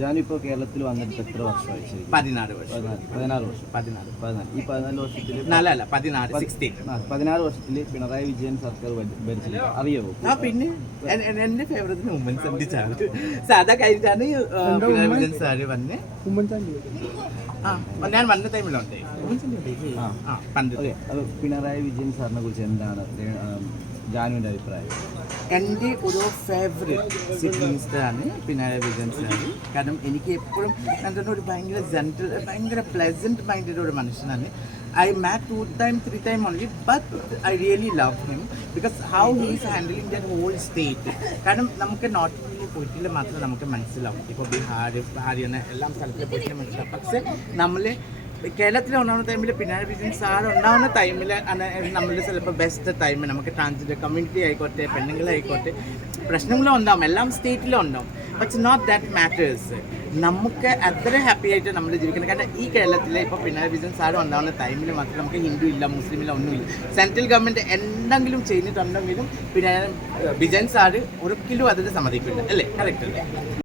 ഞാനിപ്പോൾ കേരളത്തിൽ വന്നിട്ട് എത്ര വർഷമായി? 14 വർഷം. 16 വർഷം. 14. ഈ 14 വർഷത്തിൽ 16 വർഷത്തിൽ പിണറായി വിജയൻ സർക്കാർ ഭരിച്ചില്ല, അറിയാമോ? പിന്നെ എന്റെ ഫേവറേറ്റ് ഉമ്മൻചാണ്ടി സാറ്. സാധാ കഴിഞ്ഞാണ് പിണറായി വിജയൻ സാറ് വന്ന് ഞാൻ വന്ന ടൈമിലുണ്ട് പണ്ട്. അത് പിണറായി വിജയൻ സാറിനെ കുറിച്ച് എന്താണ് ജാനുവിൻ്റെ അഭിപ്രായം? എൻ്റെ ഒരു ഫേവറേറ്റ് ചീഫ് മിനിസ്റ്ററാണ് പിണറായി വിജയൻ സാർ. കാരണം എനിക്ക് എപ്പോഴും എന്താണ് ഒരു ഭയങ്കര പ്ലസൻറ്റ് മൈൻഡഡ് ഒരു മനുഷ്യനാണ്. I met 2 times, 3 times only, but I really love him because how he is handling that whole state. കാരണം നമുക്ക് നോർത്ത് ഇന്ത്യയിൽ പോയിട്ടില്ല മാത്രമേ നമുക്ക് മനസ്സിലാവും. ഇപ്പോൾ ബീഹാർ, ഹരിയാന എല്ലാം സ്ഥലത്തിൽ പോയിട്ട് മനസ്സിലാവും. പക്ഷേ നമ്മൾ കേരളത്തിൽ ഉണ്ടാവുന്ന ടൈമിൽ പിണറായി വിജയൻ സാർ ഉണ്ടാവുന്ന ടൈമിൽ നമ്മൾ ചിലപ്പോൾ ബെസ്റ്റ് ടൈം നമുക്ക് ട്രാൻസ്ജെൻഡർ കമ്മ്യൂണിറ്റി ആയിക്കോട്ടെ, പെണ്ണുങ്ങളായിക്കോട്ടെ, പ്രശ്നങ്ങളും ഉണ്ടാവും, എല്ലാം സ്റ്റേറ്റിലും ഉണ്ടാവും. But not that matters. നമുക്ക് അത്ര ഹാപ്പി ആയിട്ട് നമ്മൾ ജീവിക്കണം. കാരണം ഈ കേരളത്തിൽ ഇപ്പോൾ പിണറായി വിജയൻ സാർ ഉണ്ടാവുന്ന ടൈമിൽ മാത്രം നമുക്ക് ഹിന്ദു ഇല്ല, മുസ്ലിം ഇല്ല, ഒന്നുമില്ല. സെൻട്രൽ ഗവൺമെൻറ് എന്തെങ്കിലും ചെയ്തിട്ടുണ്ടെങ്കിലും പിണറായി വിജയൻ സാർ ഒരിക്കലും അതിന് സമ്മതിക്കില്ല. അല്ലേ? കറക്റ്റ് അല്ലേ?